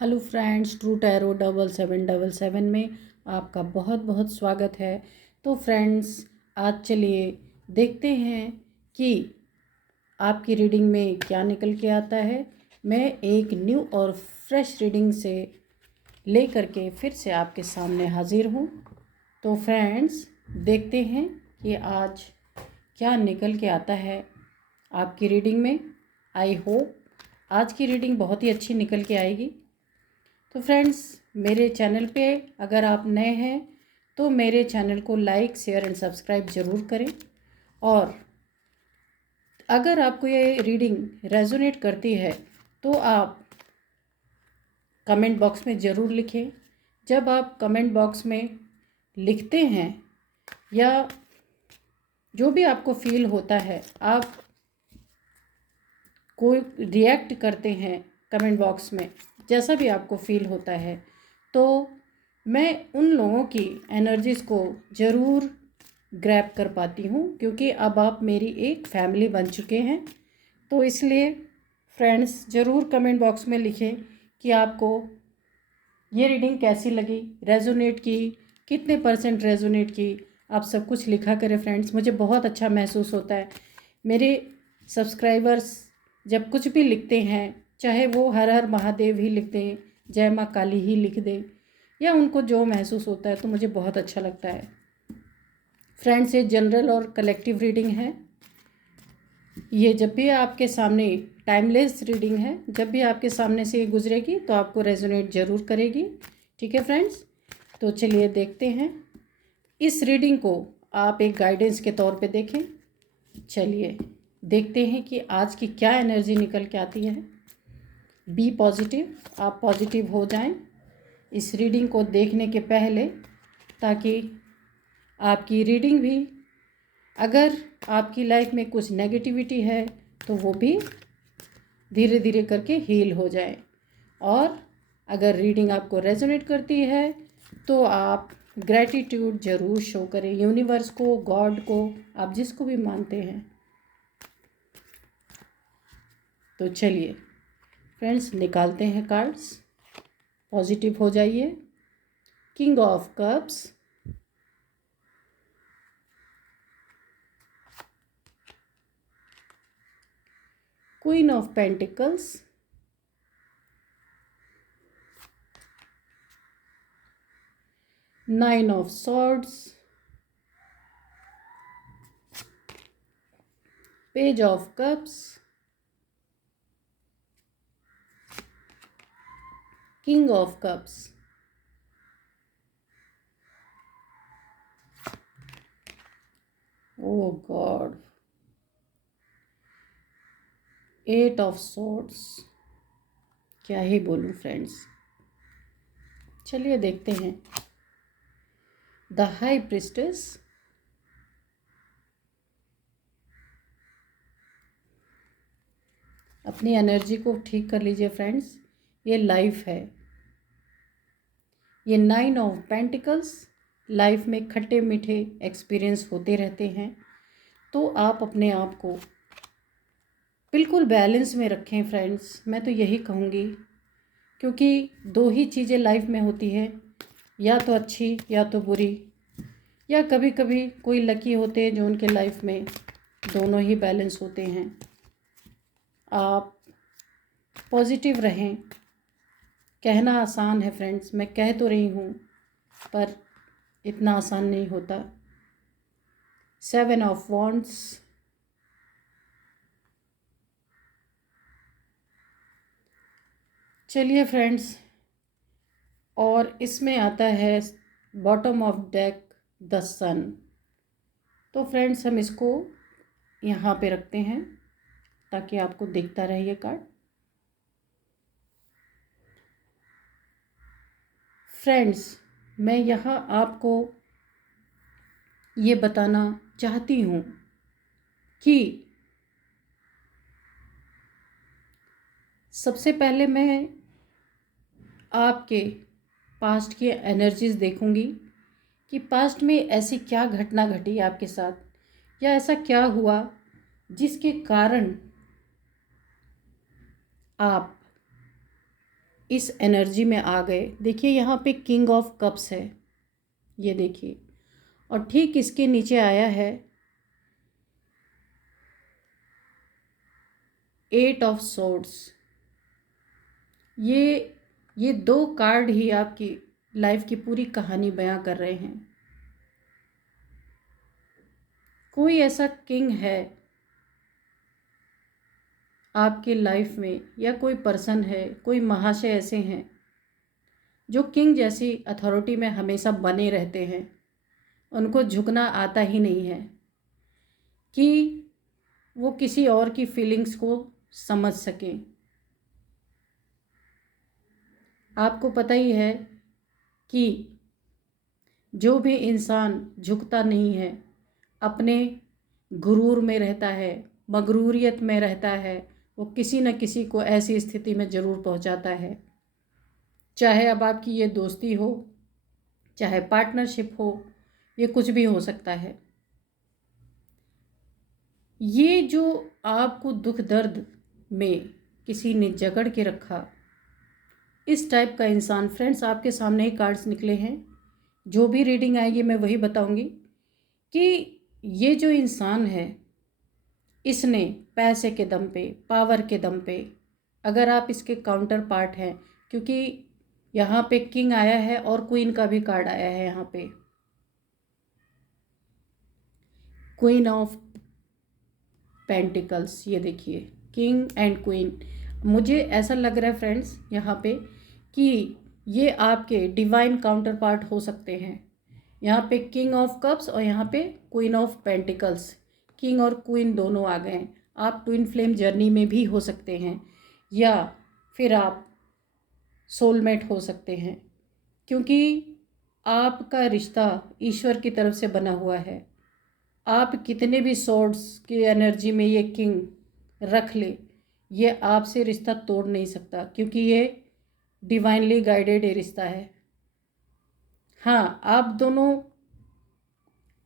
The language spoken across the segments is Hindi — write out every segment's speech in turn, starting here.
हेलो फ्रेंड्स, ट्रू टैरो 7777 में आपका बहुत बहुत स्वागत है। तो फ्रेंड्स, आज चलिए देखते हैं कि आपकी रीडिंग में क्या निकल के आता है। मैं एक न्यू और फ्रेश रीडिंग से लेकर के फिर से आपके सामने हाजिर हूँ। तो फ्रेंड्स, देखते हैं कि आज क्या निकल के आता है आपकी रीडिंग में। आई होप आज की रीडिंग बहुत ही अच्छी निकल के आएगी। तो फ्रेंड्स, मेरे चैनल पे अगर आप नए हैं तो मेरे चैनल को लाइक, शेयर एंड सब्सक्राइब ज़रूर करें। और अगर आपको ये रीडिंग रेजोनेट करती है तो आप कमेंट बॉक्स में ज़रूर लिखें। जब आप कमेंट बॉक्स में लिखते हैं या जो भी आपको फील होता है, आप कोई रिएक्ट करते हैं कमेंट बॉक्स में, जैसा भी आपको फील होता है, तो मैं उन लोगों की एनर्जीज़ को ज़रूर ग्रैब कर पाती हूँ, क्योंकि अब आप मेरी एक फैमिली बन चुके हैं। तो इसलिए फ्रेंड्स, ज़रूर कमेंट बॉक्स में लिखें कि आपको ये रीडिंग कैसी लगी, रेजोनेट की, कितने % रेजोनेट की। आप सब कुछ लिखा करें फ्रेंड्स, मुझे बहुत अच्छा महसूस होता है। मेरे सब्सक्राइबर्स जब कुछ भी लिखते हैं, चाहे वो हर हर महादेव ही लिख दें, जय माँ काली ही लिख दें, या उनको जो महसूस होता है, तो मुझे बहुत अच्छा लगता है। फ्रेंड्स, ये जनरल और कलेक्टिव रीडिंग है। ये जब भी आपके सामने टाइमलेस रीडिंग है, जब भी आपके सामने से ये गुजरेगी तो आपको रेजोनेट ज़रूर करेगी। ठीक है फ्रेंड्स, तो चलिए देखते हैं। इस रीडिंग को आप एक गाइडेंस के तौर पे देखें। चलिए देखते हैं कि आज की क्या एनर्जी निकल के आती है। बी पॉजिटिव, आप पॉजिटिव हो जाएं इस रीडिंग को देखने के पहले, ताकि आपकी रीडिंग भी, अगर आपकी लाइफ में कुछ नेगेटिविटी है तो वो भी धीरे धीरे करके हील हो जाए। और अगर रीडिंग आपको रेजोनेट करती है तो आप ग्रैटिट्यूड ज़रूर शो करें, यूनिवर्स को, गॉड को, आप जिसको भी मानते हैं। तो चलिए फ्रेंड्स, निकालते हैं कार्ड्स। पॉजिटिव हो जाइए। King of cups, queen of pentacles, nine of swords, page of cups, king of cups, O God, eight of swords. क्या ही बोलूं फ्रेंड्स। चलिए देखते हैं। द हाई प्रिस्टेस, अपनी एनर्जी को ठीक कर लीजिए फ्रेंड्स, ये लाइफ है। ये नाइन ऑफ पेंटिकल्स, लाइफ में खट्टे मीठे एक्सपीरियंस होते रहते हैं, तो आप अपने आप को बिल्कुल बैलेंस में रखें फ्रेंड्स। मैं तो यही कहूँगी, क्योंकि दो ही चीज़ें लाइफ में होती हैं, या तो अच्छी या तो बुरी, या कभी कभी कोई लकी होते हैं जो उनके लाइफ में दोनों ही बैलेंस होते हैं। आप पॉजिटिव रहें। कहना आसान है फ्रेंड्स, मैं कह तो रही हूँ, पर इतना आसान नहीं होता। सेवन ऑफ वॉन्ड्स, चलिए फ्रेंड्स, और इसमें आता है बॉटम ऑफ डेक द सन। तो फ्रेंड्स, हम इसको यहाँ पे रखते हैं ताकि आपको दिखता रहे ये कार्ड। फ्रेंड्स, मैं यहाँ आपको ये बताना चाहती हूँ कि सबसे पहले मैं आपके पास्ट की एनर्जीज़ देखूँगी कि पास्ट में ऐसी क्या घटना घटी आपके साथ, या ऐसा क्या हुआ जिसके कारण आप इस एनर्जी में आ गए। देखिए यहाँ पे किंग ऑफ कप्स है, ये देखिए, और ठीक इसके नीचे आया है एट ऑफ सोर्ड्स। ये दो कार्ड ही आपकी लाइफ की पूरी कहानी बयां कर रहे हैं। कोई ऐसा किंग है आपके लाइफ में, या कोई पर्सन है, कोई महाशय ऐसे हैं जो किंग जैसी अथॉरिटी में हमेशा बने रहते हैं। उनको झुकना आता ही नहीं है कि वो किसी और की फीलिंग्स को समझ सकें। आपको पता ही है कि जो भी इंसान झुकता नहीं है, अपने गुरूर में रहता है, मगरूरियत में रहता है, वो किसी न किसी को ऐसी स्थिति में ज़रूर पहुंचाता है। चाहे अब आपकी ये दोस्ती हो, चाहे पार्टनरशिप हो, ये कुछ भी हो सकता है। ये जो आपको दुख दर्द में किसी ने जकड़ के रखा, इस टाइप का इंसान, फ्रेंड्स आपके सामने ही कार्ड्स निकले हैं। जो भी रीडिंग आएगी मैं वही बताऊंगी कि ये जो इंसान है, इसने पैसे के दम पे, पावर के दम पे, अगर आप इसके काउंटर पार्ट हैं, क्योंकि यहाँ पे किंग आया है और क्वीन का भी कार्ड आया है, यहाँ पे क्वीन ऑफ पेंटिकल्स, ये देखिए किंग एंड क्वीन। मुझे ऐसा लग रहा है फ्रेंड्स यहाँ पे कि ये आपके डिवाइन काउंटर पार्ट हो सकते हैं। यहाँ पे किंग ऑफ कप्स और यहाँ पे क्वीन ऑफ पेंटिकल्स, किंग और क्वीन दोनों आ गए हैं। आप ट्विन फ्लेम जर्नी में भी हो सकते हैं, या फिर आप सोलमेट हो सकते हैं, क्योंकि आपका रिश्ता ईश्वर की तरफ से बना हुआ है। आप कितने भी सोर्ड्स की एनर्जी में ये किंग रख ले, ये आपसे रिश्ता तोड़ नहीं सकता, क्योंकि ये डिवाइनली गाइडेड ये रिश्ता है। हाँ, आप दोनों,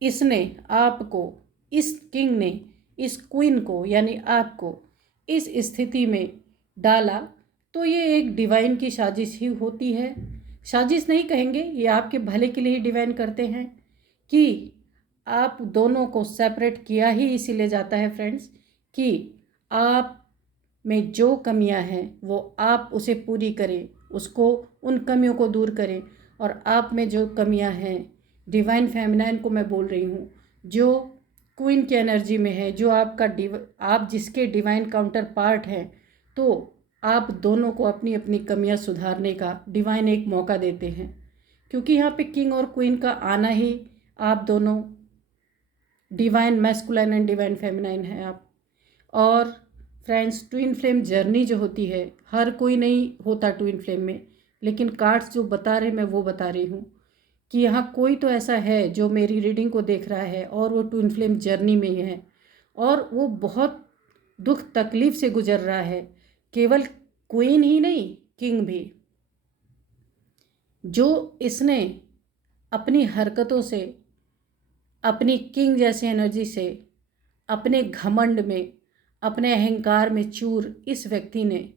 इसने आपको, इस किंग ने इस क्वीन को यानी आपको इस स्थिति में डाला, तो ये एक डिवाइन की साजिश ही होती है। साजिश नहीं कहेंगे, ये आपके भले के लिए ही डिवाइन करते हैं कि आप दोनों को सेपरेट किया ही इसीलिए जाता है फ्रेंड्स, कि आप में जो कमियां हैं वो आप उसे पूरी करें, उसको, उन कमियों को दूर करें। और आप में जो कमियां हैं, डिवाइन फेमिनाइन को मैं बोल रही हूँ, जो क्वीन की एनर्जी में है, जो आपका आप जिसके डिवाइन काउंटर पार्ट हैं, तो आप दोनों को अपनी अपनी कमियां सुधारने का डिवाइन एक मौका देते हैं। क्योंकि यहाँ पे किंग और क्वीन का आना ही, आप दोनों divine masculine and divine feminine हैं आप। और फ्रेंड्स, ट्विन फ्लेम जर्नी जो होती है, हर कोई नहीं होता ट्विन फ्लेम में, लेकिन कार्ड्स जो बता रहे मैं वो बता रही हूँ कि यहाँ कोई तो ऐसा है जो मेरी रीडिंग को देख रहा है और वो ट्विन फ्लेम जर्नी में ही है, और वो बहुत दुख तकलीफ से गुजर रहा है। केवल क्वीन ही नहीं, किंग भी, जो इसने अपनी हरकतों से, अपनी किंग जैसी एनर्जी से, अपने घमंड में, अपने अहंकार में चूर, इस व्यक्ति ने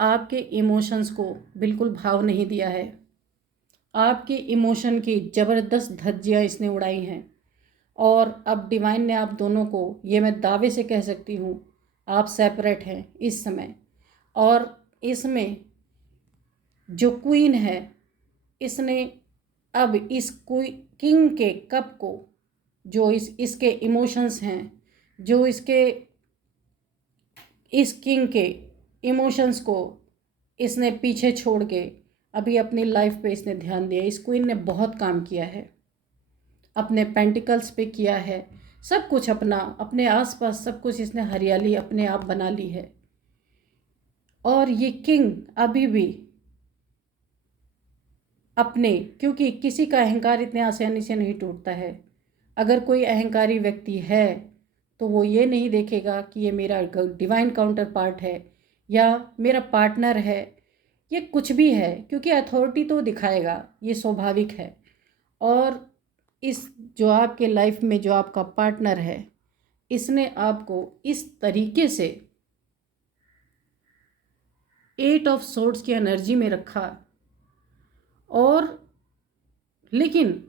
आपके इमोशंस को बिल्कुल भाव नहीं दिया है। आपके इमोशन की ज़बरदस्त धज्जियाँ इसने उड़ाई हैं। और अब डिवाइन ने आप दोनों को, ये मैं दावे से कह सकती हूँ, आप सेपरेट हैं इस समय। और इसमें जो क्वीन है, इसने अब इस किंग के कप को, जो इसके इमोशंस हैं, जो इस किंग के इमोशंस को इसने पीछे छोड़ के अभी अपनी लाइफ पे इसने ध्यान दिया। इस क्वीन ने बहुत काम किया है, अपने पेंटिकल्स पे किया है, सब कुछ अपना, अपने आसपास सब कुछ इसने हरियाली अपने आप बना ली है। और ये किंग अभी भी अपने, क्योंकि किसी का अहंकार इतने आसानी से नहीं टूटता है। अगर कोई अहंकारी व्यक्ति है तो वो ये नहीं देखेगा कि ये मेरा डिवाइन काउंटर पार्ट है या मेरा पार्टनर है, ये कुछ भी है, क्योंकि अथॉरिटी तो दिखाएगा, ये स्वाभाविक है। और इस जो आपके लाइफ में जो आपका पार्टनर है, इसने आपको इस तरीके से 8 ऑफ सोर्ड्स की एनर्जी में रखा, और लेकिन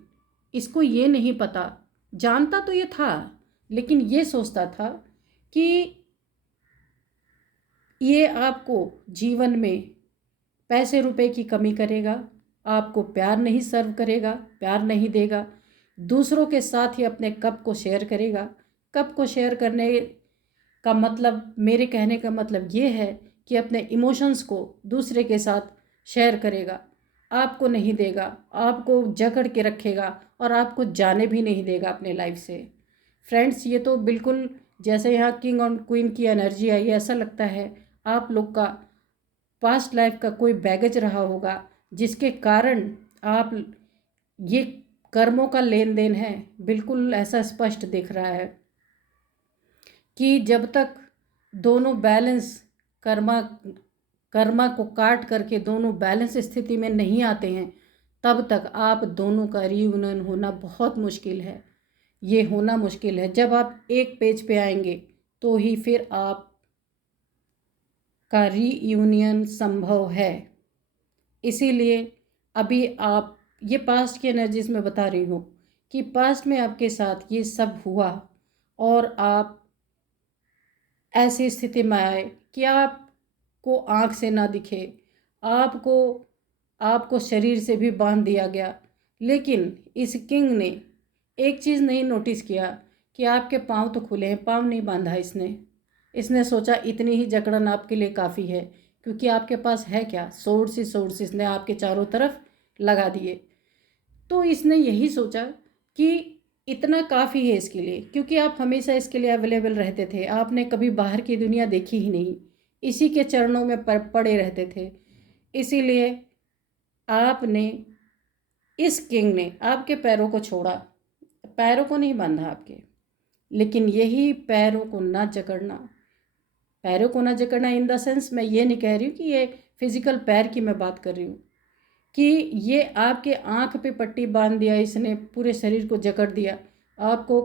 इसको ये नहीं पता, जानता तो ये था लेकिन ये सोचता था कि ये आपको जीवन में पैसे रुपए की कमी करेगा, आपको प्यार नहीं सर्व करेगा, प्यार नहीं देगा, दूसरों के साथ ही अपने कप को शेयर करेगा। कप को शेयर करने का मतलब, मेरे कहने का मतलब ये है कि अपने इमोशंस को दूसरे के साथ शेयर करेगा, आपको नहीं देगा, आपको जकड़ के रखेगा और आपको जाने भी नहीं देगा अपने लाइफ से। फ्रेंड्स, ये तो बिल्कुल जैसे यहाँ किंग और क्वीन की एनर्जी आई, ऐसा लगता है आप लोग का पास्ट लाइफ का कोई बैगेज रहा होगा जिसके कारण आप ये कर्मों का लेन देन है। बिल्कुल ऐसा स्पष्ट दिख रहा है कि जब तक दोनों बैलेंस, कर्मा को काट करके दोनों बैलेंस स्थिति में नहीं आते हैं, तब तक आप दोनों का रीयूनियन होना बहुत मुश्किल है। ये होना मुश्किल है। जब आप एक पेज पे आएंगे तो ही फिर आप का रीयूनियन संभव है। इसीलिए अभी आप, ये पास्ट की एनर्जीज में बता रही हूँ कि पास्ट में आपके साथ ये सब हुआ और आप ऐसी स्थिति में आए कि आपको आँख से ना दिखे, आपको शरीर से भी बांध दिया गया। लेकिन इस किंग ने एक चीज़ नहीं नोटिस किया कि आपके पाँव तो खुले हैं, पाँव नहीं बांधा इसने सोचा इतनी ही जकड़न आपके लिए काफ़ी है, क्योंकि आपके पास है क्या, सोर्स ही सोर्स इसने आपके चारों तरफ लगा दिए। तो इसने यही सोचा कि इतना काफ़ी है इसके लिए, क्योंकि आप हमेशा इसके लिए अवेलेबल रहते थे, आपने कभी बाहर की दुनिया देखी ही नहीं, इसी के चरणों में पड़े रहते थे। इसीलिए आपने, इस किंग ने आपके पैरों को छोड़ा, पैरों को नहीं बांधा आपके, लेकिन यही पैरों को ना जकड़ना, पैरों को ना जकड़ना इन द सेंस, मैं ये नहीं कह रही हूँ कि ये फिजिकल पैर की मैं बात कर रही हूँ, कि ये आपके आँख पे पट्टी बांध दिया इसने, पूरे शरीर को जकड़ दिया, आपको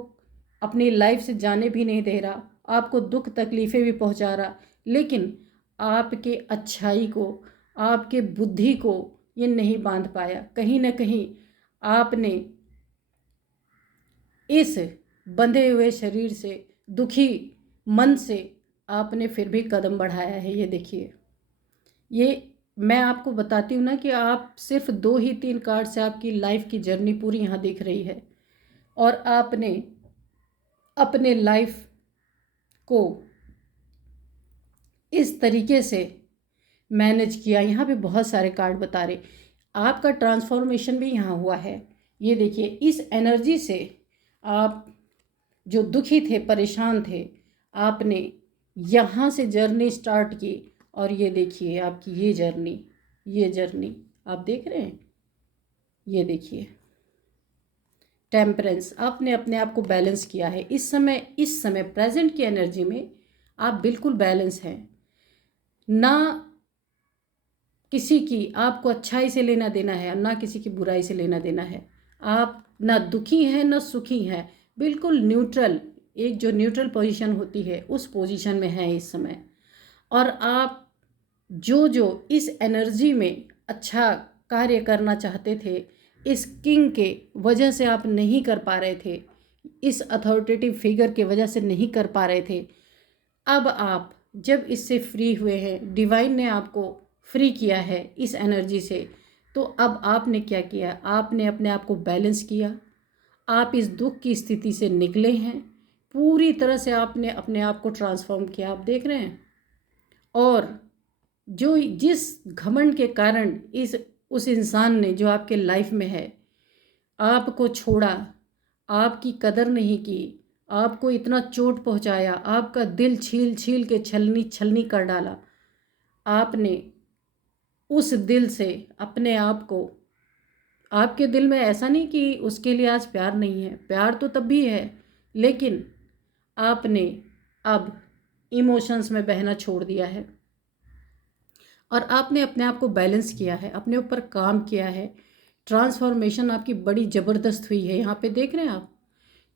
अपनी लाइफ से जाने भी नहीं दे रहा, आपको दुख तकलीफ़ें भी पहुँचा रहा, लेकिन आपके अच्छाई को, आपके बुद्धि को ये नहीं बांध पाया। कहीं ना कहीं आपने इस बंधे हुए शरीर से, दुखी मन से आपने फिर भी कदम बढ़ाया है। ये देखिए, ये मैं आपको बताती हूँ ना कि आप सिर्फ 2 ही 3 कार्ड से आपकी लाइफ की जर्नी पूरी यहाँ दिख रही है, और आपने अपने लाइफ को इस तरीके से मैनेज किया। यहाँ पे बहुत सारे कार्ड बता रहे, आपका ट्रांसफॉर्मेशन भी यहाँ हुआ है। ये देखिए, इस एनर्जी से आप जो दुखी थे, परेशान थे, आपने यहाँ से जर्नी स्टार्ट की, और ये देखिए आपकी ये जर्नी आप देख रहे हैं, ये देखिए टेम्परेंस, आपने अपने आप को बैलेंस किया है। इस समय प्रेजेंट की एनर्जी में आप बिल्कुल बैलेंस हैं, ना किसी की आपको अच्छाई से लेना देना है, ना किसी की बुराई से लेना देना है। आप ना दुखी हैं ना सुखी हैं, बिल्कुल न्यूट्रल, एक जो न्यूट्रल पोजीशन होती है उस पोजीशन में है इस समय। और आप जो इस एनर्जी में अच्छा कार्य करना चाहते थे, इस किंग के वजह से आप नहीं कर पा रहे थे, इस अथॉरिटेटिव फिगर के वजह से नहीं कर पा रहे थे, अब आप जब इससे फ्री हुए हैं, डिवाइन ने आपको फ्री किया है इस एनर्जी से, तो अब आपने क्या किया, आपने अपने आप को बैलेंस किया, आप इस दुख की स्थिति से निकले हैं, पूरी तरह से आपने अपने आप को ट्रांसफॉर्म किया, आप देख रहे हैं। और जो जिस घमंड के कारण उस इंसान ने जो आपके लाइफ में है आपको छोड़ा, आपकी कदर नहीं की, आपको इतना चोट पहुंचाया, आपका दिल छील छील के छलनी छलनी कर डाला, आपने उस दिल से अपने आप को, आपके दिल में ऐसा नहीं कि उसके लिए आज प्यार नहीं है, प्यार तो तब भी है, लेकिन आपने अब इमोशंस में बहना छोड़ दिया है और आपने अपने आप को बैलेंस किया है, अपने ऊपर काम किया है। ट्रांसफॉर्मेशन आपकी बड़ी ज़बरदस्त हुई है। यहाँ पे देख रहे हैं आप,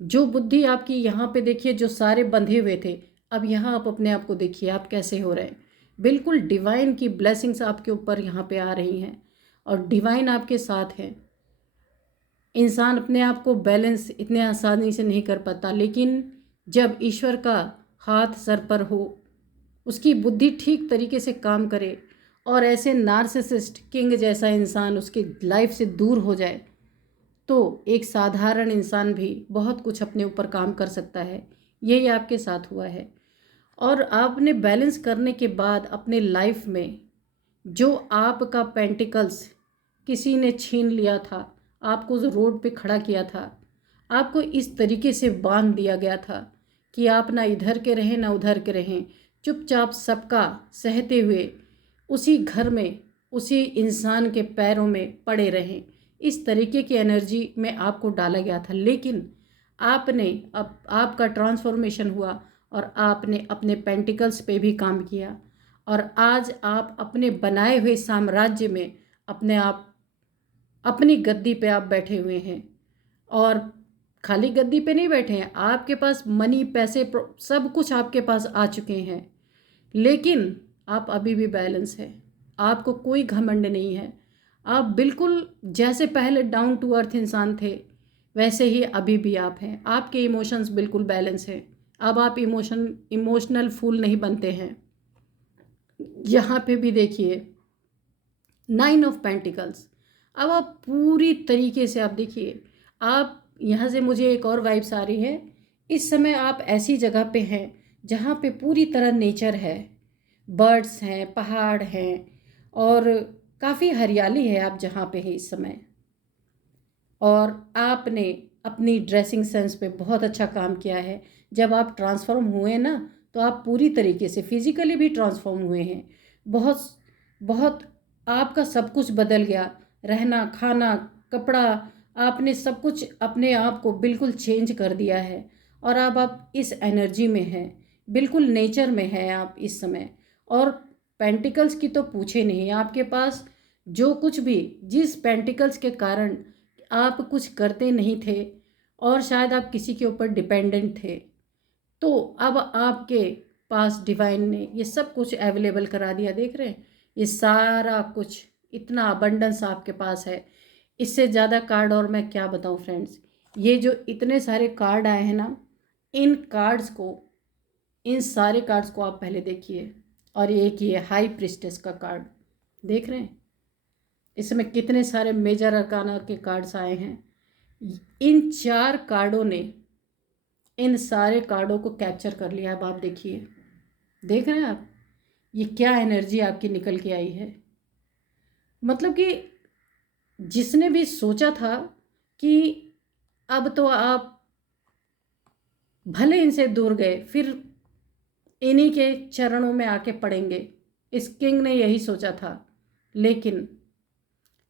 जो बुद्धि आपकी यहाँ पे देखिए, जो सारे बंधे हुए थे, अब यहाँ आप अपने आप को देखिए आप कैसे हो रहे हैं। बिल्कुल डिवाइन की ब्लेसिंग्स आपके ऊपर यहाँ पे आ रही हैं और डिवाइन आपके साथ है। इंसान अपने आप को बैलेंस इतने आसानी से नहीं कर पाता, लेकिन जब ईश्वर का हाथ सर पर हो, उसकी बुद्धि ठीक तरीके से काम करे और ऐसे नार्सिसिस्ट किंग जैसा इंसान उसके लाइफ से दूर हो जाए, तो एक साधारण इंसान भी बहुत कुछ अपने ऊपर काम कर सकता है। यही आपके साथ हुआ है। और आपने बैलेंस करने के बाद अपने लाइफ में जो आपका पेंटिकल्स किसी ने छीन लिया था, आपको जो रोड पे खड़ा किया था, आपको इस तरीके से बांध दिया गया था कि आप ना इधर के रहें ना उधर के रहें, चुपचाप सबका सहते हुए उसी घर में उसी इंसान के पैरों में पड़े रहें। इस तरीके की एनर्जी में आपको डाला गया था, लेकिन आपने अब आपका ट्रांसफॉर्मेशन हुआ और आपने अपने पेंटिकल्स पे भी काम किया और आज आप अपने बनाए हुए साम्राज्य में अपने आप अपनी गद्दी पे आप बैठे हुए हैं। और खाली गद्दी पे नहीं बैठे हैं, आपके पास मनी पैसे सब कुछ आपके पास आ चुके हैं, लेकिन आप अभी भी बैलेंस है। आपको कोई घमंड नहीं है। आप बिल्कुल जैसे पहले डाउन टू अर्थ इंसान थे, वैसे ही अभी भी आप हैं। आपके इमोशंस बिल्कुल बैलेंस हैं। अब आप इमोशनल फूल नहीं बनते हैं। यहाँ पे भी देखिए 9 ऑफ पेंटिकल्स। अब आप पूरी तरीके से आप देखिए, आप यहाँ से मुझे एक और वाइब्स आ रही है। इस समय आप ऐसी जगह पे हैं जहाँ पे पूरी तरह नेचर है, बर्ड्स हैं, पहाड़ हैं और काफ़ी हरियाली है आप जहाँ पे हैं इस समय। और आपने अपनी ड्रेसिंग सेंस पे बहुत अच्छा काम किया है। जब आप ट्रांसफॉर्म हुए ना, तो आप पूरी तरीके से फिज़िकली भी ट्रांसफॉर्म हुए हैं। बहुत बहुत आपका सब कुछ बदल गया, रहना खाना कपड़ा, आपने सब कुछ अपने आप को बिल्कुल चेंज कर दिया है। और अब आप इस एनर्जी में हैं, बिल्कुल नेचर में हैं आप इस समय। और पेंटिकल्स की तो पूछे नहीं, आपके पास जो कुछ भी, जिस पेंटिकल्स के कारण आप कुछ करते नहीं थे और शायद आप किसी के ऊपर डिपेंडेंट थे, तो अब आपके पास डिवाइन ने ये सब कुछ अवेलेबल करा दिया। देख रहे हैं, ये सारा कुछ इतना अबंडेंस आपके पास है। इससे ज़्यादा कार्ड और मैं क्या बताऊं फ्रेंड्स। ये जो इतने सारे कार्ड आए हैं ना, इन कार्ड्स को, इन सारे कार्ड्स को आप पहले देखिए। और एक ये हाई प्रिस्टेस का कार्ड देख रहे हैं, इसमें कितने सारे मेजर अरकाना के कार्ड्स आए हैं। इन 4 कार्डों ने इन सारे कार्डों को कैप्चर कर लिया। अब आप देखिए, देख रहे हैं आप, ये क्या एनर्जी आपकी निकल के आई है। मतलब कि जिसने भी सोचा था कि अब तो आप भले इनसे दूर गए, फिर इन्हीं के चरणों में आके पड़ेंगे, इस किंग ने यही सोचा था, लेकिन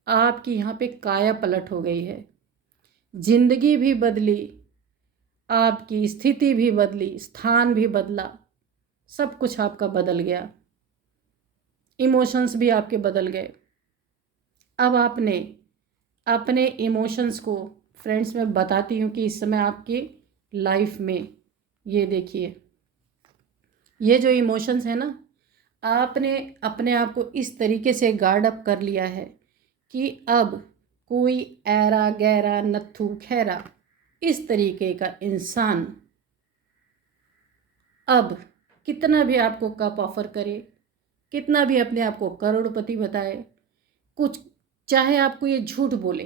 आपकी यहाँ पे काया पलट हो गई है। जिंदगी भी बदली, आपकी स्थिति भी बदली, स्थान भी बदला, सब कुछ आपका बदल गया, इमोशंस भी आपके बदल गए। अब आपने अपने इमोशंस को, फ्रेंड्स मैं बताती हूँ कि इस समय आपकी लाइफ में ये देखिए, ये जो इमोशंस है ना, आपने अपने आप को इस तरीके से गार्ड अप कर लिया है कि अब कोई ऐरा गैरा नत्थु खैरा इस तरीके का इंसान अब कितना भी आपको कप ऑफर करे, कितना भी अपने आप को करोड़पति बताए, कुछ चाहे आपको ये झूठ बोले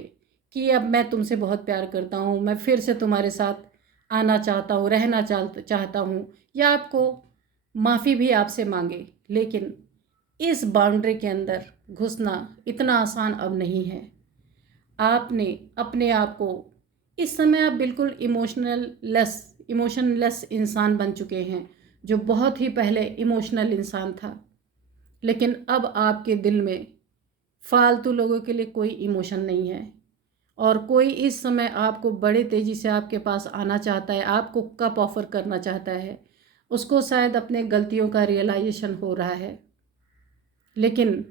कि अब मैं तुमसे बहुत प्यार करता हूँ, मैं फिर से तुम्हारे साथ आना चाहता हूँ, रहना चाहता हूँ, या आपको माफ़ी भी आपसे मांगे, लेकिन इस बाउंड्री के अंदर घुसना इतना आसान अब नहीं है। आपने अपने आप को, इस समय आप बिल्कुल इमोशनलेस इंसान बन चुके हैं, जो बहुत ही पहले इमोशनल इंसान था। लेकिन अब आपके दिल में फालतू लोगों के लिए कोई इमोशन नहीं है। और कोई इस समय आपको बड़े तेज़ी से आपके पास आना चाहता है, आपको कप ऑफर करना चाहता है, उसको शायद अपने गलतियों का रियलाइजेशन हो रहा है। लेकिन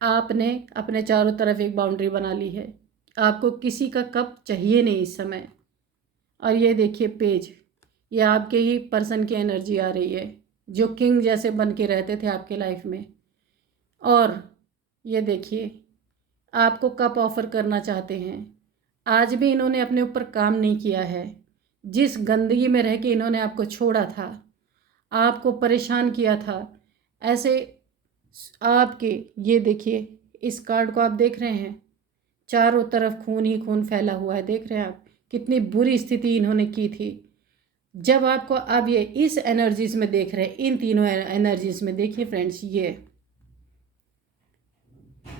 आपने अपने चारों तरफ एक बाउंड्री बना ली है, आपको किसी का कप चाहिए नहीं इस समय। और ये देखिए पेज, ये आपके ही पर्सन की एनर्जी आ रही है, जो किंग जैसे बन के रहते थे आपके लाइफ में, और ये देखिए आपको कप ऑफ़र करना चाहते हैं। आज भी इन्होंने अपने ऊपर काम नहीं किया है। जिस गंदगी में रह के इन्होंने आपको छोड़ा था, आपको परेशान किया था, ऐसे आपके, ये देखिए इस कार्ड को आप देख रहे हैं, चारों तरफ खून ही खून फैला हुआ है। देख रहे हैं आप कितनी बुरी स्थिति इन्होंने की थी। जब आपको अब ये इस एनर्जीज में देख रहे हैं, इन तीनों एनर्जीज में देखिए फ्रेंड्स, ये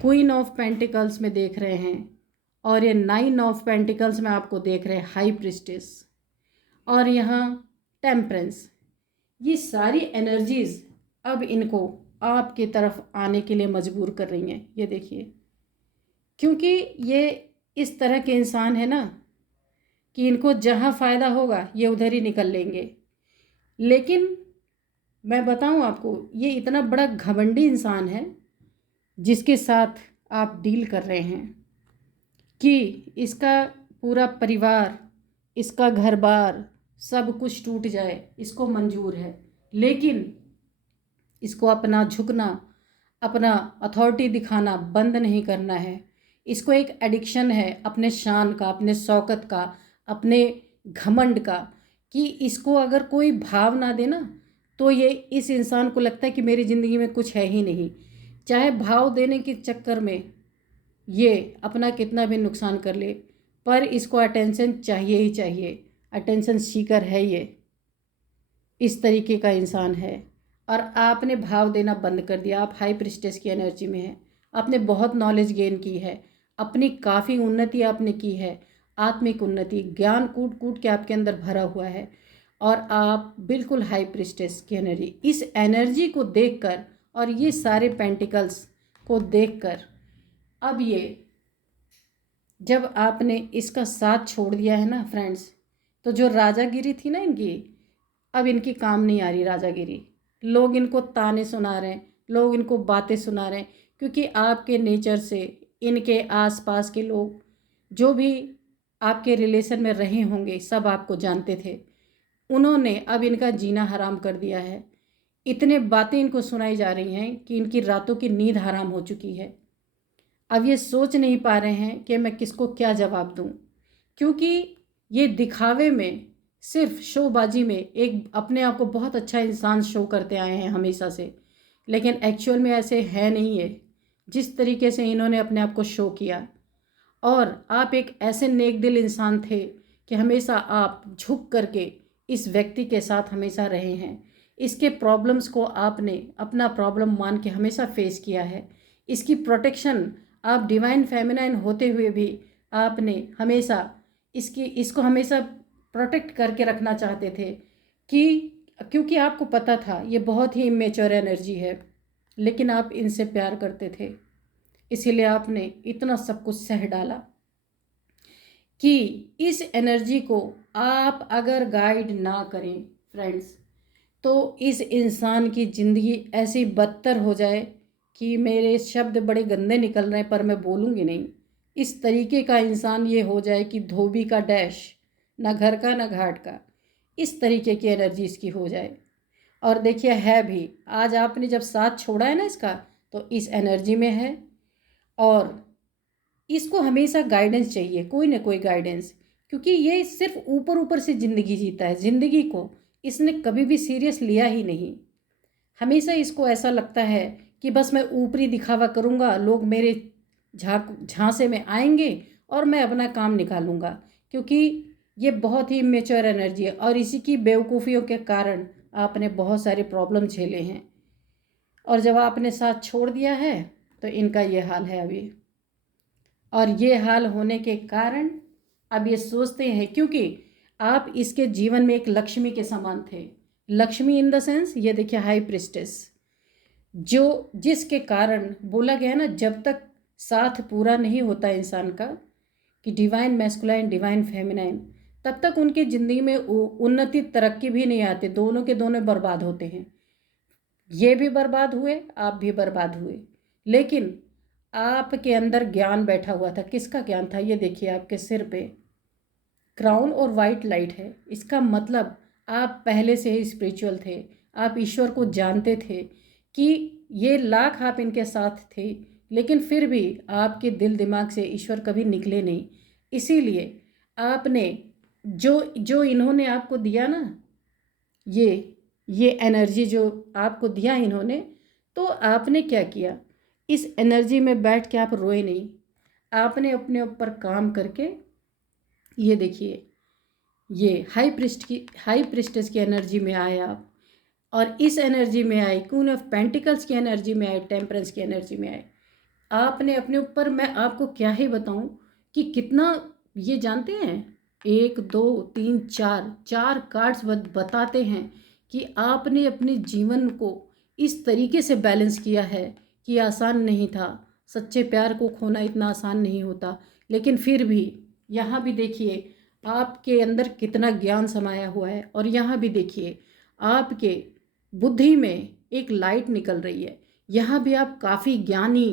क्वीन ऑफ पेंटिकल्स में देख रहे हैं, और ये 9 ऑफ पेंटिकल्स में आपको देख रहे हैं हाई प्रिस्टेस, और यहाँ टेम्परेंस। ये सारी एनर्जीज अब इनको आपकी तरफ आने के लिए मजबूर कर रही हैं। ये देखिए, क्योंकि ये इस तरह के इंसान है ना कि इनको जहाँ फ़ायदा होगा ये उधर ही निकल लेंगे। लेकिन मैं बताऊँ आपको, ये इतना बड़ा घमंडी इंसान है जिसके साथ आप डील कर रहे हैं कि इसका पूरा परिवार, इसका घर बार सब कुछ टूट जाए, इसको मंजूर है। लेकिन इसको अपना झुकना, अपना अथॉरिटी दिखाना बंद नहीं करना है। इसको एक एडिक्शन है अपने शान का, अपने शौकत का, अपने घमंड का, कि इसको अगर कोई भाव ना देना तो ये इस इंसान को लगता है कि मेरी ज़िंदगी में कुछ है ही नहीं। चाहे भाव देने के चक्कर में ये अपना कितना भी नुकसान कर ले, पर इसको अटेंशन चाहिए ही चाहिए। अटेंशन सीकर है ये, इस तरीके का इंसान है। और आपने भाव देना बंद कर दिया। आप हाई प्रिस्टेस की एनर्जी में हैं। आपने बहुत नॉलेज गेन की है, अपनी काफ़ी उन्नति आपने की है, आत्मिक उन्नति, ज्ञान कूट कूट के आपके अंदर भरा हुआ है, और आप बिल्कुल हाई प्रिस्टेस की एनर्जी, इस एनर्जी को देखकर और ये सारे पेंटिकल्स को देखकर, अब ये जब आपने इसका साथ छोड़ दिया है ना फ्रेंड्स, तो जो राजागिरी थी ना इनकी, अब इनकी काम नहीं आ रही राजागिरी। लोग इनको ताने सुना रहे हैं, लोग इनको बातें सुना रहे हैं, क्योंकि आपके नेचर से इनके आसपास के लोग जो भी आपके रिलेशन में रहे होंगे सब आपको जानते थे। उन्होंने अब इनका जीना हराम कर दिया है। इतने बातें इनको सुनाई जा रही हैं कि इनकी रातों की नींद हराम हो चुकी है। अब ये सोच नहीं पा रहे हैं कि मैं किसको क्या जवाब दूं, क्योंकि ये दिखावे में, सिर्फ शोबाजी में एक अपने आप को बहुत अच्छा इंसान शो करते आए हैं हमेशा से, लेकिन एक्चुअल में ऐसे है नहीं है जिस तरीके से इन्होंने अपने आप को शो किया। और आप एक ऐसे नेक दिल इंसान थे कि हमेशा आप झुक करके इस व्यक्ति के साथ हमेशा रहे हैं। इसके प्रॉब्लम्स को आपने अपना प्रॉब्लम मान के हमेशा फेस किया है। इसकी प्रोटेक्शन आप डिवाइन फेमिनाइन होते हुए भी आपने हमेशा इसको हमेशा प्रोटेक्ट करके रखना चाहते थे, कि क्योंकि आपको पता था ये बहुत ही इमेच्योर एनर्जी है, लेकिन आप इनसे प्यार करते थे, इसीलिए आपने इतना सब कुछ सह डाला। कि इस एनर्जी को आप अगर गाइड ना करें फ्रेंड्स, तो इस इंसान की ज़िंदगी ऐसी बदतर हो जाए कि मेरे शब्द बड़े गंदे निकल रहे हैं पर मैं बोलूँगी नहीं। इस तरीके का इंसान ये हो जाए कि धोबी का डैश, ना घर का ना घाट का, इस तरीके की एनर्जी इसकी हो जाए। और देखिए है भी, आज आपने जब साथ छोड़ा है ना इसका, तो इस एनर्जी में है, और इसको हमेशा गाइडेंस चाहिए, कोई ना कोई गाइडेंस, क्योंकि ये सिर्फ ऊपर ऊपर से ज़िंदगी जीता है। ज़िंदगी को इसने कभी भी सीरियस लिया ही नहीं। हमेशा इसको ऐसा लगता है कि बस मैं ऊपरी दिखावा करूँगा, लोग मेरे झांसे में आएंगे और मैं अपना काम निकालूंगा, क्योंकि ये बहुत ही इमेच्योर एनर्जी है। और इसी की बेवकूफ़ियों के कारण आपने बहुत सारे प्रॉब्लम झेले हैं, और जब आपने साथ छोड़ दिया है तो इनका ये हाल है अभी। और ये हाल होने के कारण अब ये सोचते हैं, क्योंकि आप इसके जीवन में एक लक्ष्मी के समान थे। लक्ष्मी इन द सेंस, ये देखिए हाई प्रिस्टेस, जो जिसके कारण बोला गया ना, जब तक साथ पूरा नहीं होता इंसान का, कि डिवाइन मैस्कुलाइन डिवाइन फेमिनाइन, तब तक उनकी ज़िंदगी में उन्नति तरक्की भी नहीं आती। दोनों के दोनों बर्बाद होते हैं। ये भी बर्बाद हुए, आप भी बर्बाद हुए। लेकिन आपके अंदर ज्ञान बैठा हुआ था। किसका ज्ञान था? ये देखिए आपके सिर पे क्राउन और वाइट लाइट है। इसका मतलब आप पहले से ही स्पिरिचुअल थे, आप ईश्वर को जानते थे कि ये लाख आप इनके साथ थे, लेकिन फिर भी आपके दिल दिमाग से ईश्वर कभी निकले नहीं। इसीलिए आपने जो जो इन्होंने आपको दिया ना, ये एनर्जी जो आपको दिया इन्होंने, तो आपने क्या किया, इस एनर्जी में बैठ के आप रोए नहीं, आपने अपने ऊपर काम करके, ये देखिए, ये हाई प्रिस्टेस की एनर्जी में आए आप, और इस एनर्जी में आए, क्वीन ऑफ पेंटिकल्स की एनर्जी में आए, टेम्परेंस की एनर्जी में आए। आपने अपने ऊपर, मैं आपको क्या ही बताऊं कि कितना, ये जानते हैं, 1 2 3 4 कार्ड्स बताते हैं कि आपने अपने जीवन को इस तरीके से बैलेंस किया है कि आसान नहीं था। सच्चे प्यार को खोना इतना आसान नहीं होता, लेकिन फिर भी यहाँ भी देखिए आपके अंदर कितना ज्ञान समाया हुआ है, और यहाँ भी देखिए आपके बुद्धि में एक लाइट निकल रही है। यहाँ भी आप काफ़ी ज्ञानी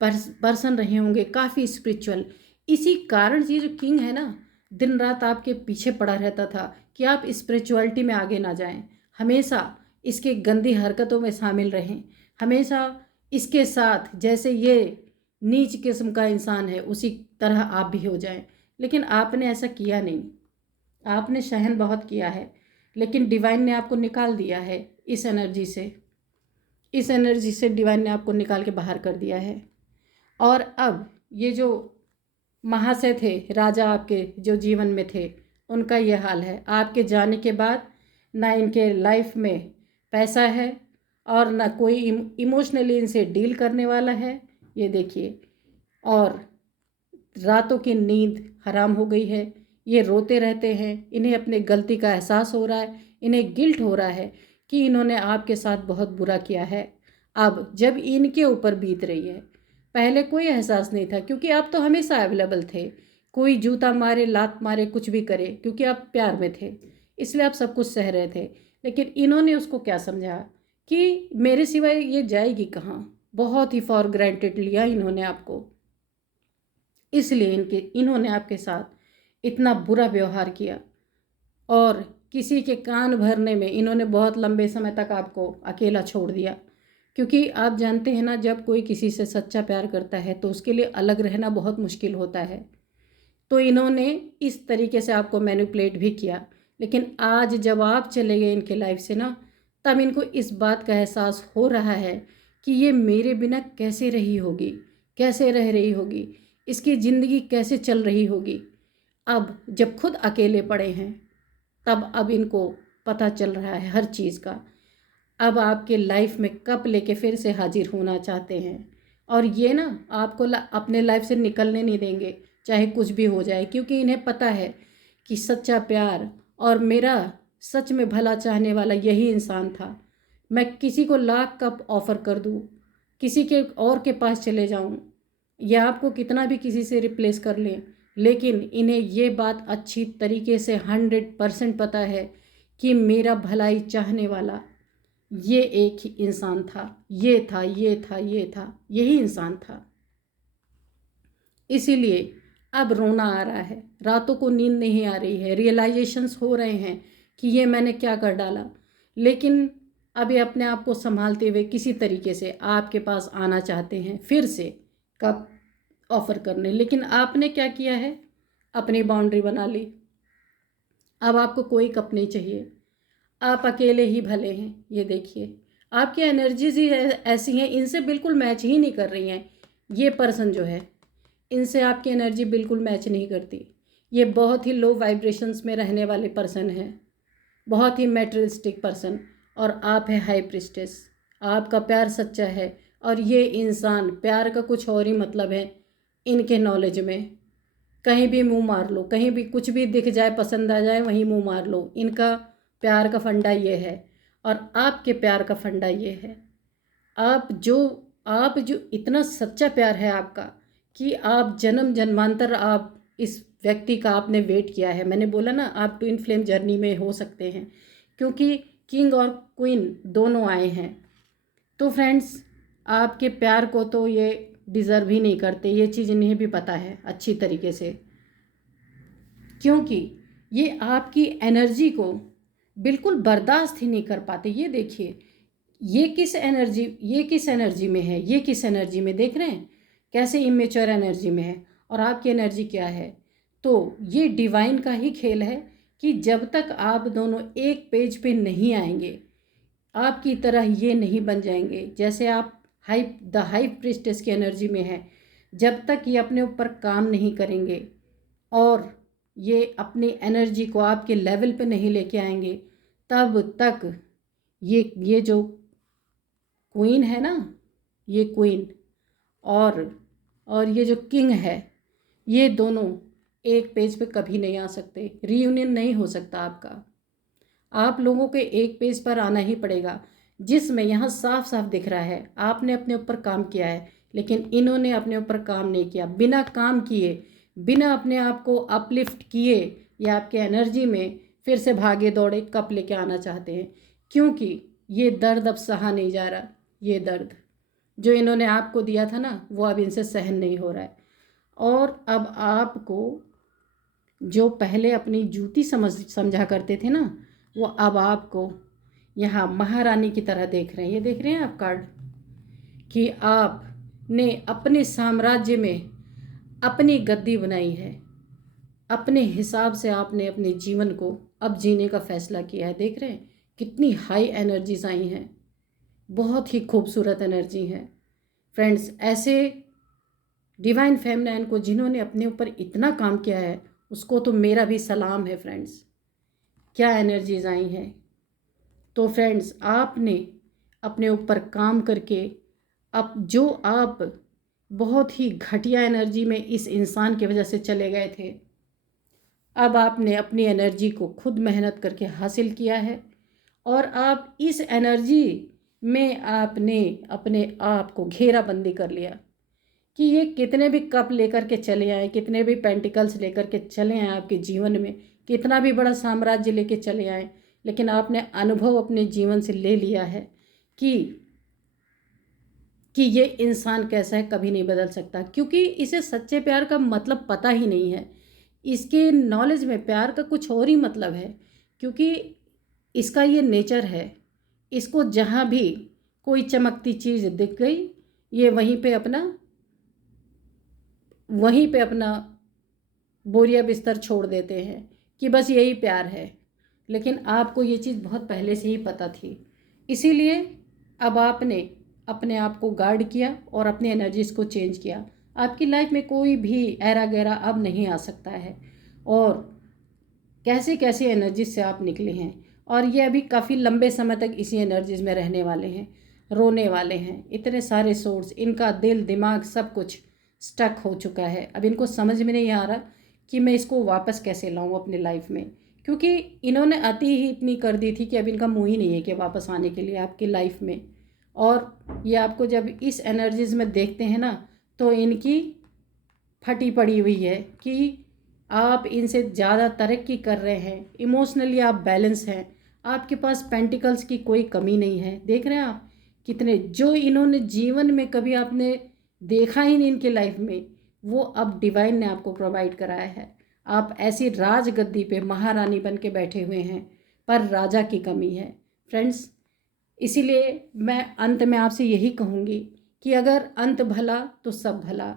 पर्सन रहे होंगे, काफ़ी स्पिरिचुअल। इसी कारण ये जो किंग है ना, दिन रात आपके पीछे पड़ा रहता था कि आप स्पिरिचुअलिटी में आगे ना जाएं, हमेशा इसके गंदी हरकतों में शामिल रहें, हमेशा इसके साथ, जैसे ये नीच किस्म का इंसान है उसी तरह आप भी हो जाएं। लेकिन आपने ऐसा किया नहीं, आपने सहन बहुत किया है, लेकिन डिवाइन ने आपको निकाल दिया है इस एनर्जी से। इस एनर्जी से डिवाइन ने आपको निकाल के बाहर कर दिया है। और अब ये जो महाशय थे, राजा आपके जो जीवन में थे, उनका ये हाल है। आपके जाने के बाद ना इनके लाइफ में पैसा है और ना कोई इमोशनली इनसे डील करने वाला है, ये देखिए। और रातों की नींद हराम हो गई है, ये रोते रहते हैं, इन्हें अपने गलती का एहसास हो रहा है, इन्हें गिल्ट हो रहा है कि इन्होंने आपके साथ बहुत बुरा किया है। अब जब इनके ऊपर बीत रही है, पहले कोई एहसास नहीं था क्योंकि आप तो हमेशा अवेलेबल थे, कोई जूता मारे, लात मारे, कुछ भी करे, क्योंकि आप प्यार में थे, इसलिए आप सब कुछ सह रहे थे। लेकिन इन्होंने उसको क्या समझा कि मेरे सिवाय ये जाएगी कहाँ, बहुत ही फॉर ग्रांटेड लिया इन्होंने आपको, इसलिए इन्होंने आपके साथ इतना बुरा व्यवहार किया। और किसी के कान भरने में इन्होंने बहुत लंबे समय तक आपको अकेला छोड़ दिया, क्योंकि आप जानते हैं ना, जब कोई किसी से सच्चा प्यार करता है तो उसके लिए अलग रहना बहुत मुश्किल होता है। तो इन्होंने इस तरीके से आपको मैनिपुलेट भी किया। लेकिन आज जब आप चले गए इनके लाइफ से ना, तब इनको इस बात का एहसास हो रहा है कि ये मेरे बिना कैसे रही होगी, कैसे रह रही होगी, इसकी ज़िंदगी कैसे चल रही होगी। अब जब खुद अकेले पड़े हैं, तब अब इनको पता चल रहा है हर चीज़ का। अब आपके लाइफ में कप लेके फिर से हाजिर होना चाहते हैं, और ये ना आपको अपने लाइफ से निकलने नहीं देंगे, चाहे कुछ भी हो जाए, क्योंकि इन्हें पता है कि सच्चा प्यार और मेरा सच में भला चाहने वाला यही इंसान था। मैं किसी को लाख कप ऑफ़र कर दूँ, किसी के और के पास चले जाऊँ, या आपको कितना भी किसी से रिप्लेस कर लें, लेकिन इन्हें ये बात अच्छी तरीके से 100% पता है कि मेरा भलाई चाहने वाला ये एक ही इंसान था, ये था, ये था, ये था, यही इंसान था। इसीलिए अब रोना आ रहा है, रातों को नींद नहीं आ रही है, रियलाइजेशंस हो रहे हैं कि ये मैंने क्या कर डाला। लेकिन अभी अपने आप को संभालते हुए किसी तरीके से आपके पास आना चाहते हैं फिर से कप ऑफ़र करने। लेकिन आपने क्या किया है, अपनी बाउंड्री बना ली। अब आपको कोई कप नहीं चाहिए, आप अकेले ही भले हैं। ये देखिए आपकी एनर्जीज ही ऐसी हैं, इनसे बिल्कुल मैच ही नहीं कर रही हैं। ये पर्सन जो है, इनसे आपकी एनर्जी बिल्कुल मैच नहीं करती। ये बहुत ही लो वाइब्रेशंस में रहने वाले पर्सन हैं, बहुत ही मैटेरियलिस्टिक पर्सन, और आप है हाई प्रिस्टेस। आपका प्यार सच्चा है, और ये इंसान प्यार का कुछ और ही मतलब है इनके नॉलेज में। कहीं भी मुंह मार लो, कहीं भी कुछ भी दिख जाए, पसंद आ जाए, वहीं मुंह मार लो। इनका प्यार का फंडा ये है, और आपके प्यार का फंडा ये है। आप जो इतना सच्चा प्यार है आपका कि आप जन्म जन्मांतर आप इस व्यक्ति का आपने वेट किया है। मैंने बोला ना, आप ट्विन फ्लेम जर्नी में हो सकते हैं, क्योंकि किंग और क्वीन दोनों आए हैं। तो फ्रेंड्स, आपके प्यार को तो ये डिज़र्व ही नहीं करते, ये चीज़ इन्हें भी पता है अच्छी तरीके से, क्योंकि ये आपकी एनर्जी को बिल्कुल बर्दाश्त ही नहीं कर पाते। ये देखिए, ये किस एनर्जी में है, ये किस एनर्जी में, देख रहे हैं कैसे इमेच्योर एनर्जी में है, और आपकी एनर्जी क्या है। तो ये डिवाइन का ही खेल है कि जब तक आप दोनों एक पेज पे नहीं आएंगे, आपकी तरह ये नहीं बन जाएंगे जैसे आप हाई प्रिस्टेस की एनर्जी में है, जब तक ये अपने ऊपर काम नहीं करेंगे और ये अपनी एनर्जी को आपके लेवल पे नहीं लेके आएंगे, तब तक ये जो क्वीन है ना, ये क्वीन और ये जो किंग है, ये दोनों एक पेज पे कभी नहीं आ सकते। रीयूनियन नहीं हो सकता आपका। आप लोगों के एक पेज पर आना ही पड़ेगा, जिसमें यहाँ साफ साफ दिख रहा है आपने अपने ऊपर काम किया है, लेकिन इन्होंने अपने ऊपर काम नहीं किया। बिना काम किए, बिना अपने आप को अपलिफ्ट किए, या आपके एनर्जी में फिर से भागे दौड़े कप लेके आना चाहते हैं, क्योंकि ये दर्द अब सहा नहीं जा रहा। ये दर्द जो इन्होंने आपको दिया था ना, वो अब इनसे सहन नहीं हो रहा है। और अब आपको जो पहले अपनी जूती समझा करते थे ना, वो अब आपको यहाँ महारानी की तरह देख रहे हैं। ये देख रहे हैं आप कार्ड, कि आपने अपने साम्राज्य में अपनी गद्दी बनाई है। अपने हिसाब से आपने अपने जीवन को अब जीने का फैसला किया है। देख रहे हैं कितनी हाई एनर्जीज आई हैं, बहुत ही खूबसूरत एनर्जी है फ्रेंड्स। ऐसे डिवाइन फेमिनाइन को जिन्होंने अपने ऊपर इतना काम किया है, उसको तो मेरा भी सलाम है फ्रेंड्स। क्या एनर्जीज आई हैं। तो फ्रेंड्स, आपने अपने ऊपर काम करके अब जो आप बहुत ही घटिया एनर्जी में इस इंसान की वजह से चले गए थे, अब आपने अपनी एनर्जी को खुद मेहनत करके हासिल किया है, और आप इस एनर्जी में आपने अपने आप को घेराबंदी कर लिया कि ये कितने भी कप लेकर के चले आए, कितने भी पेंटिकल्स लेकर के चले आए आपके जीवन में, कितना भी बड़ा साम्राज्य लेके चले आए, लेकिन आपने अनुभव अपने जीवन से ले लिया है कि ये इंसान कैसा है, कभी नहीं बदल सकता, क्योंकि इसे सच्चे प्यार का मतलब पता ही नहीं है। इसके नॉलेज में प्यार का कुछ और ही मतलब है, क्योंकि इसका ये नेचर है। इसको जहाँ भी कोई चमकती चीज़ दिख गई, ये वहीं पे अपना बोरिया बिस्तर छोड़ देते हैं कि बस यही प्यार है। लेकिन आपको ये चीज़ बहुत पहले से ही पता थी, इसीलिए अब आपने अपने आप को गार्ड किया और अपनी एनर्जीज़ को चेंज किया। आपकी लाइफ में कोई भी ऐरा गैरा अब नहीं आ सकता है, और कैसे कैसे एनर्जीज से आप निकले हैं, और ये अभी काफ़ी लंबे समय तक इसी एनर्जीज में रहने वाले हैं, रोने वाले हैं। इतने सारे सोर्स, इनका दिल दिमाग सब कुछ स्टक हो चुका है। अब इनको समझ में नहीं आ रहा कि मैं इसको वापस कैसे लाऊं अपनी लाइफ में, क्योंकि इन्होंने अति ही इतनी कर दी थी कि अब इनका मुँह ही नहीं है कि वापस आने के लिए आपकी लाइफ में। और ये आपको जब इस एनर्जीज में देखते हैं ना, तो इनकी फटी पड़ी हुई है कि आप इनसे ज़्यादा तरक्की कर रहे हैं, इमोशनली आप बैलेंस हैं, आपके पास पेंटिकल्स की कोई कमी नहीं है। देख रहे हैं आप कितने, जो इन्होंने जीवन में कभी आपने देखा ही नहीं इनकी लाइफ में, वो अब डिवाइन ने आपको प्रोवाइड कराया है। आप ऐसी राज गद्दी पे महारानी बन के बैठे हुए हैं, पर राजा की कमी है फ्रेंड्स। इसीलिए मैं अंत में आपसे यही कहूँगी कि अगर अंत भला तो सब भला।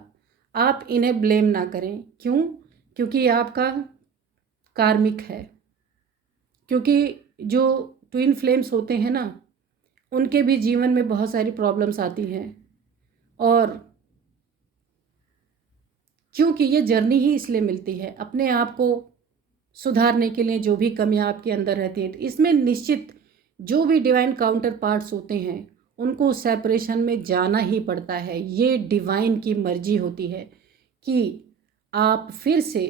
आप इन्हें ब्लेम ना करें। क्यों? क्योंकि ये आपका कार्मिक है। क्योंकि जो ट्विन फ्लेम्स होते हैं ना, उनके भी जीवन में बहुत सारी प्रॉब्लम्स आती हैं, और क्योंकि ये जर्नी ही इसलिए मिलती है अपने आप को सुधारने के लिए। जो भी कमियां आपके अंदर रहती हैं, तो इसमें निश्चित जो भी डिवाइन काउंटर पार्ट्स होते हैं, उनको सेपरेशन में जाना ही पड़ता है। ये डिवाइन की मर्जी होती है कि आप फिर से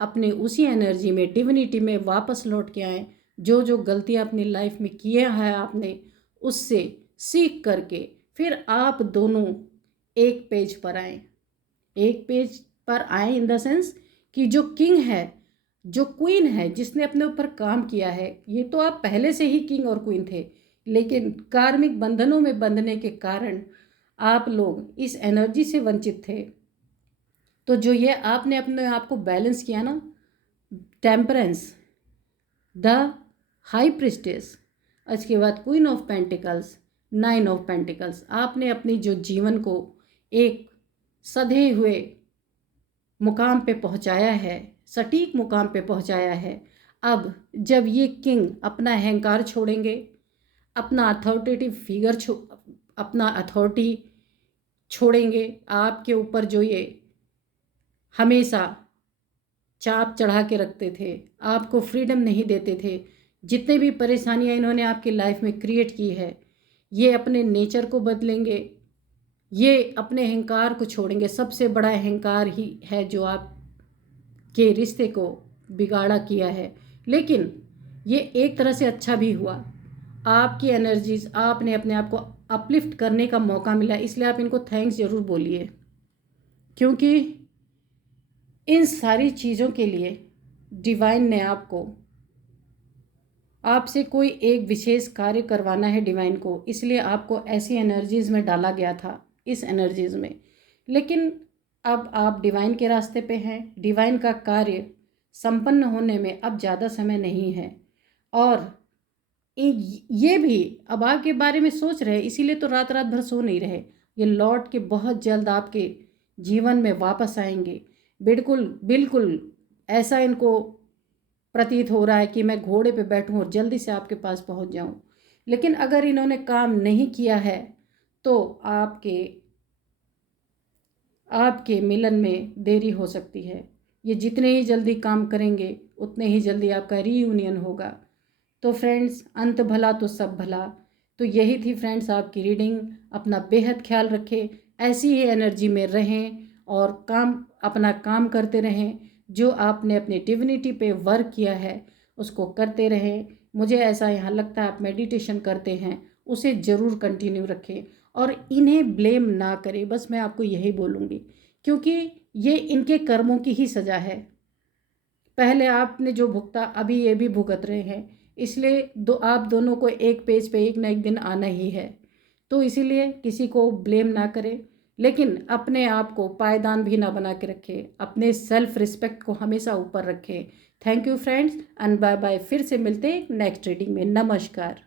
अपने उसी एनर्जी में, डिविनिटी में वापस लौट के आएँ। जो जो गलतियाँ अपनी लाइफ में किए हैं आपने, उससे सीख करके फिर आप दोनों एक पेज पर आएँ। एक पेज पर आए इन द सेंस कि जो किंग है, जो क्वीन है, जिसने अपने ऊपर काम किया है, ये तो आप पहले से ही किंग और क्वीन थे, लेकिन कार्मिक बंधनों में बंधने के कारण आप लोग इस एनर्जी से वंचित थे। तो जो ये आपने अपने आप को बैलेंस किया ना, टेम्परेंस, द हाई प्रिस्टेस, उसके बाद queen of pentacles, 9 of pentacles. आपने अपनी जो जीवन को एक सधे हुए मुकाम पे पहुंचाया है, सटीक मुकाम पे पहुंचाया है। अब जब ये किंग अपना अहंकार छोड़ेंगे, अपना अथॉरिटेटिव फिगर अपना अथॉरिटी छोड़ेंगे, आपके ऊपर जो ये हमेशा चाप चढ़ा के रखते थे, आपको फ्रीडम नहीं देते थे, जितने भी परेशानियां इन्होंने आपकी लाइफ में क्रिएट की है, ये अपने नेचर को बदलेंगे, ये अपने अहंकार को छोड़ेंगे। सबसे बड़ा अहंकार ही है जो आपके रिश्ते को बिगाड़ा किया है, लेकिन ये एक तरह से अच्छा भी हुआ। आपकी एनर्जीज, आपने अपने आप को अपलिफ्ट करने का मौका मिला, इसलिए आप इनको थैंक्स ज़रूर बोलिए, क्योंकि इन सारी चीज़ों के लिए डिवाइन ने आपसे कोई एक विशेष कार्य करवाना है डिवाइन को, इसलिए आपको ऐसी एनर्जीज़ में डाला गया था, इस एनर्जीज़ में। लेकिन अब आप डिवाइन के रास्ते पे हैं, डिवाइन का कार्य संपन्न होने में अब ज़्यादा समय नहीं है, और ये भी अब आपके बारे में सोच रहे हैं, इसीलिए तो रात रात भर सो नहीं रहे। ये लौट के बहुत जल्द आपके जीवन में वापस आएंगे। बिल्कुल बिल्कुल ऐसा इनको प्रतीत हो रहा है कि मैं घोड़े पे बैठूं और जल्दी से आपके पास पहुंच जाऊं। लेकिन अगर इन्होंने काम नहीं किया है तो आपके मिलन में देरी हो सकती है। ये जितने ही जल्दी काम करेंगे उतने ही जल्दी आपका रीयूनियन होगा। तो फ्रेंड्स, अंत भला तो सब भला। तो यही थी फ्रेंड्स आपकी रीडिंग। अपना बेहद ख्याल रखें, ऐसी ही एनर्जी में रहें और अपना काम करते रहें। जो आपने अपनी डिविनिटी पे वर्क किया है उसको करते रहें। मुझे ऐसा यहाँ लगता है आप मेडिटेशन करते हैं, उसे ज़रूर कंटिन्यू रखें और इन्हें ब्लेम ना करें। बस मैं आपको यही बोलूँगी, क्योंकि ये इनके कर्मों की ही सज़ा है। पहले आपने जो भुगता अभी ये भी भुगत रहे हैं, इसलिए आप दोनों को एक पेज पे एक ना एक दिन आना ही है। तो इसीलिए किसी को ब्लेम ना करें, लेकिन अपने आप को पायदान भी ना बना के रखें, अपने सेल्फ रिस्पेक्ट को हमेशा ऊपर रखें। Thank you friends and bye bye. फिर से मिलते हैं नेक्स्ट रीडिंग में। नमस्कार।